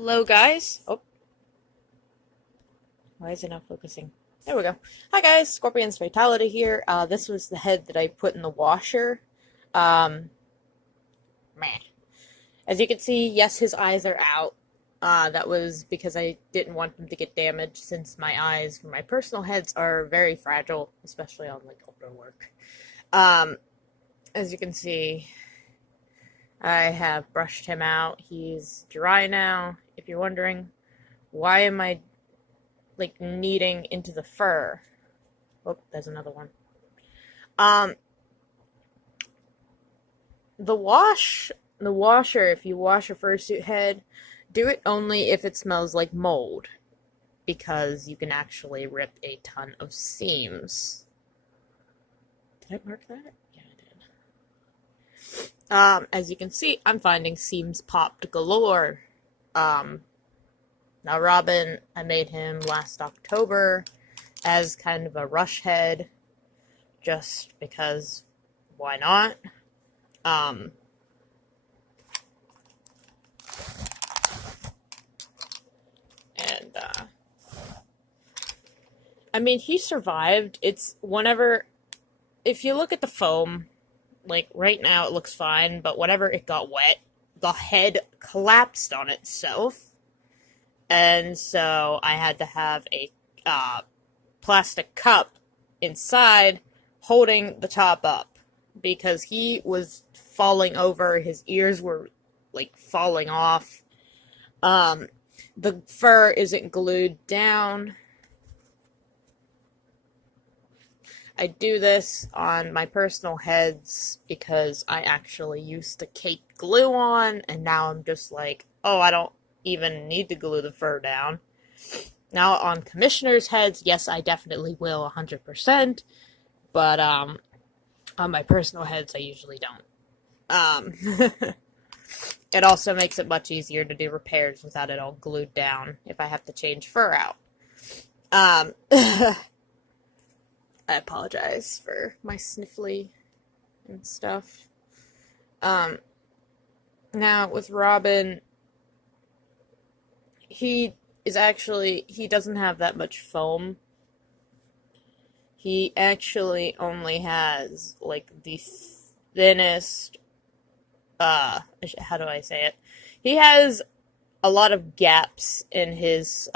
Hello, guys. Oh, why is it not focusing? There we go. Hi, guys. Scorpion's Fatality here. This was the head that I put in the washer. Um, Meh. As you can see, yes, his eyes are out. That was because I didn't want them to get damaged since my eyes for my personal heads are very fragile, especially on, like, outdoor work. As you can see, I have brushed him out. He's dry now. If you're wondering, why am I like kneading into the fur? Oh, there's another one. Um, the washer. If you wash a fursuit head, do it only if it smells like mold, because you can actually rip a ton of seams. Did I mark that? Yeah, I did. As you can see, I'm finding seams popped galore. Now Robin, I made him last October as kind of a rush head, just because why not? Um, and I mean, he survived. It's whenever, if you look at the foam, like right now it looks fine, but whenever it got wet, the head collapsed on itself. And so I had to have a plastic cup inside holding the top up because he was falling over. His ears were like falling off. The fur isn't glued down. I do this on my personal heads because I actually used to cake glue on, and now I'm just like, oh, I don't even need to glue the fur down. Now on commissioners' heads, yes, I definitely will 100%, but on my personal heads, I usually don't. It also makes it much easier to do repairs without it all glued down if I have to change fur out. I apologize for my sniffly and stuff. Now with Robin, he doesn't have that much foam. He actually only has like the thinnest, how do I say it? He has a lot of gaps in his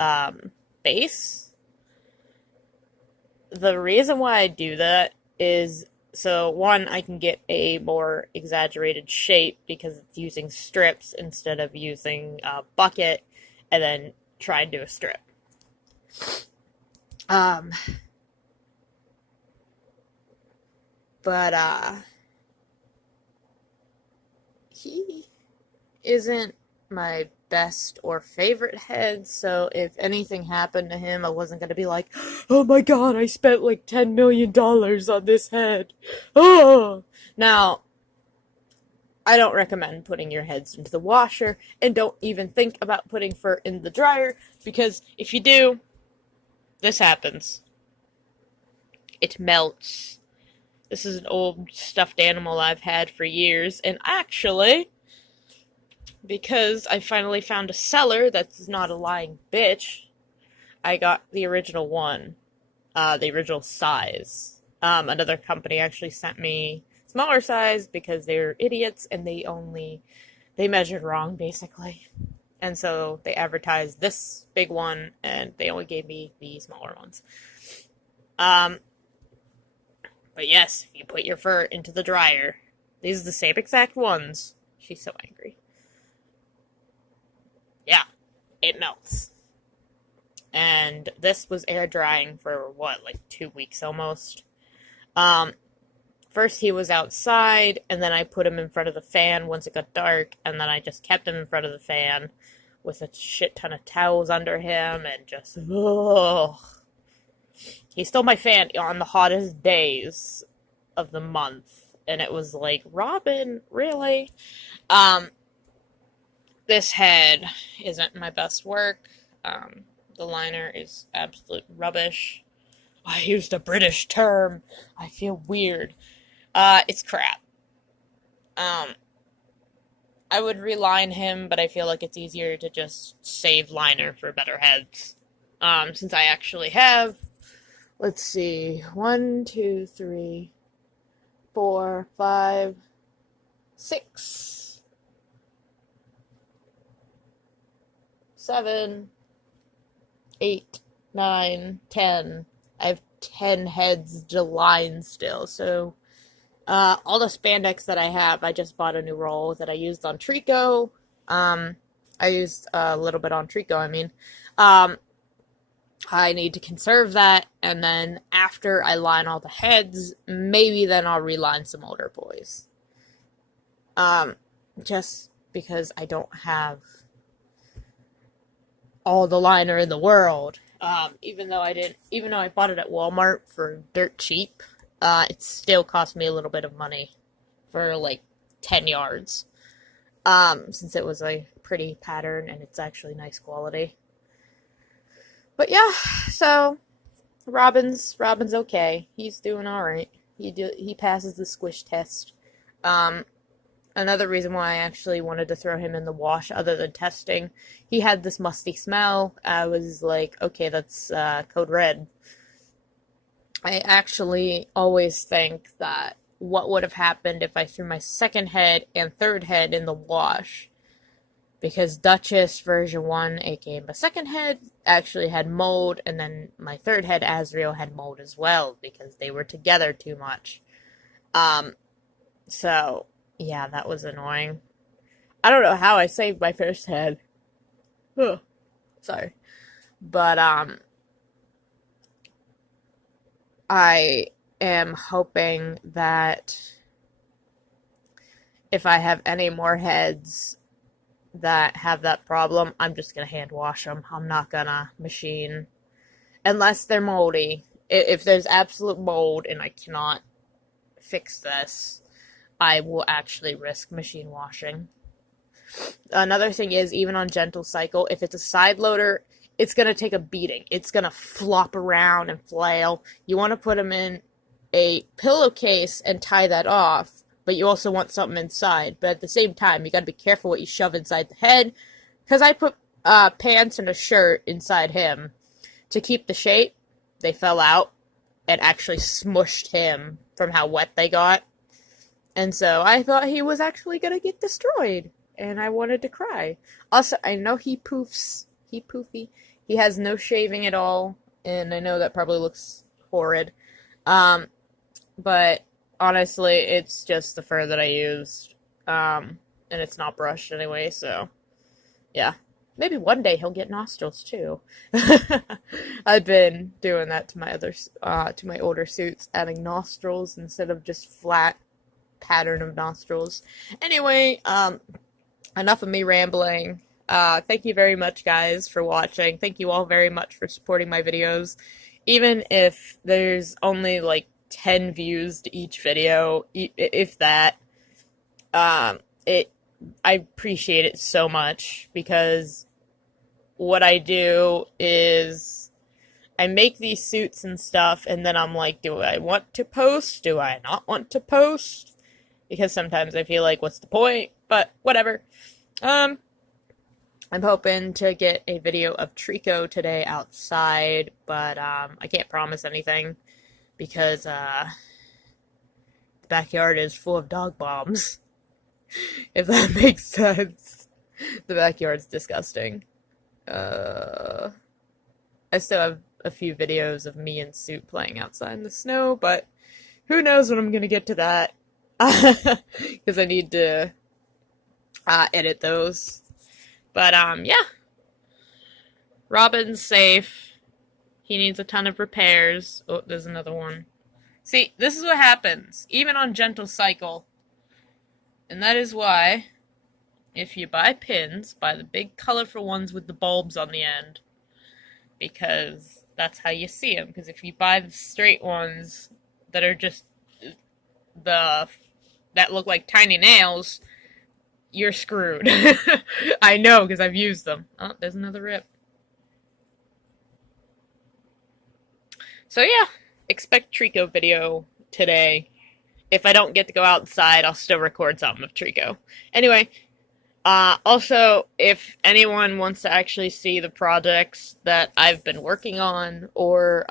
base. The reason why I do that is so one, I can get a more exaggerated shape because it's using strips instead of using a bucket and then try and do a strip. But he isn't my best or favorite head, so if anything happened to him, I wasn't gonna be like, oh my god, I spent like $10 million on this head. Oh! Now, I don't recommend putting your heads into the washer, and don't even think about putting fur in the dryer, because if you do, this happens. It melts. This is an old stuffed animal I've had for years, and actually, because I finally found a seller that's not a lying bitch, I got the original one. The original size. Another company actually sent me smaller size because they're idiots and they measured wrong, basically. And so they advertised this big one, and they only gave me the smaller ones. But yes, if you put your fur into the dryer, these are the same exact ones. She's so angry. Yeah, it melts. And this was air drying for what, like 2 weeks almost. First he was outside, and then I put him in front of the fan once it got dark, and then I just kept him in front of the fan with a shit ton of towels under him, and just, ugh. He stole my fan on the hottest days of the month, and it was like, Robin, really? This head isn't my best work. The liner is absolute rubbish. I used a British term. I feel weird. It's crap. I would reline him, but I feel like it's easier to just save liner for better heads. Since I actually have, let's see, 1, 2, 3, 4, 5, 6, 7, 8, 9, 10. I have 10 heads to line still, so all the spandex that I have, I just bought a new roll that I used on Trico. I used a little bit on Trico, I mean. I need to conserve that, and then after I line all the heads, maybe then I'll reline some older boys. Just because I don't have all the liner in the world. Even though I bought it at Walmart for dirt cheap, it still cost me a little bit of money for like 10 yards. Since it was a pretty pattern and it's actually nice quality. But yeah, so Robin's okay. He's doing all right. He passes the squish test. Another reason why I actually wanted to throw him in the wash, other than testing, he had this musty smell. I was like, okay, that's code red. I actually always think that what would have happened if I threw my second head and third head in the wash, because Duchess version 1, aka my second head, actually had mold, and then my third head, Azrael, had mold as well, because they were together too much. So yeah, that was annoying. I don't know how I saved my first head. Ugh. Sorry. But, I am hoping that if I have any more heads that have that problem, I'm just gonna hand wash them. I'm not gonna machine. Unless they're moldy. If there's absolute mold and I cannot fix this, I will actually risk machine washing. Another thing is, even on Gentle Cycle, if it's a side loader, it's going to take a beating. It's going to flop around and flail. You want to put them in a pillowcase and tie that off, but you also want something inside. But at the same time, you got to be careful what you shove inside the head, because I put pants and a shirt inside him to keep the shape. They fell out and actually smushed him from how wet they got. And so I thought he was actually going to get destroyed, and I wanted to cry. Also, I know he poofs. He poofy. He has no shaving at all, and I know that probably looks horrid. But honestly, it's just the fur that I used, and it's not brushed anyway, so yeah. Maybe one day he'll get nostrils too. I've been doing that to my older suits, adding nostrils instead of just flat pattern of nostrils. Anyway, enough of me rambling. Thank you very much, guys, for watching. Thank you all very much for supporting my videos. Even if there's only like 10 views to each video, if that, I appreciate it so much, because what I do is I make these suits and stuff, and then I'm like, do I want to post? Do I not want to post? Because sometimes I feel like, what's the point? But whatever. I'm hoping to get a video of Trico today outside, but I can't promise anything, because the backyard is full of dog bombs. If that makes sense. The backyard's disgusting. I still have a few videos of me and Suit playing outside in the snow, but who knows when I'm gonna get to that. Because I need to edit those. But, yeah. Robin's safe. He needs a ton of repairs. Oh, there's another one. See, this is what happens, even on Gentle Cycle. And that is why, if you buy pins, buy the big colorful ones with the bulbs on the end. Because that's how you see them. Because if you buy the straight ones that are just that look like tiny nails, you're screwed. I know, because I've used them. Oh, there's another rip. So yeah, expect Trico video today. If I don't get to go outside, I'll still record something of Trico. Anyway, Also, if anyone wants to actually see the projects that I've been working on, or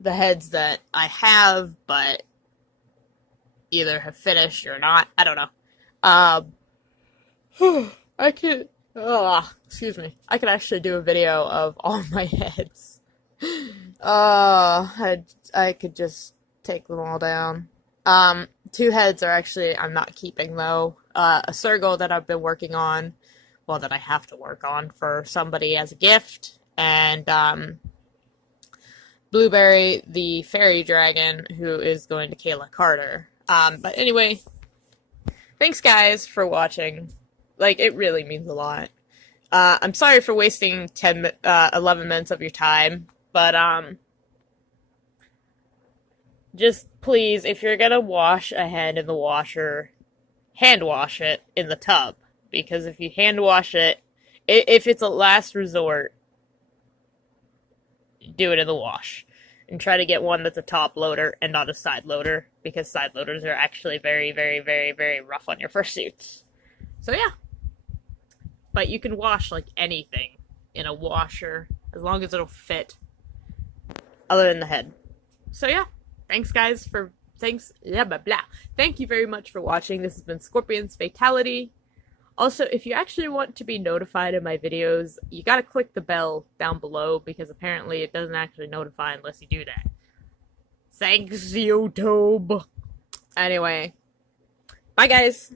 the heads that I have but either have finished or not, I don't know. I could, excuse me. I could actually do a video of all my heads. I could just take them all down. Two heads are actually I'm not keeping though. A Sergal that I've been working on, well, that I have to work on for somebody as a gift, and Blueberry, the fairy dragon, who is going to Kayla Carter. But anyway, thanks guys for watching. Like, it really means a lot. I'm sorry for wasting 11 minutes of your time, but just please, if you're gonna wash a head in the washer, hand wash it in the tub. Because if you hand wash it, if it's a last resort, do it in the wash. And try to get one that's a top loader and not a side loader, because side loaders are actually very, very, very, very rough on your fursuits. So yeah. But you can wash like anything in a washer, as long as it'll fit, other than the head. So yeah. Thanks guys blah blah. Thank you very much for watching. This has been Scorpion's Fatality. Also, if you actually want to be notified of my videos, you gotta click the bell down below, because apparently it doesn't actually notify unless you do that. Thanks, YouTube. Anyway, bye guys.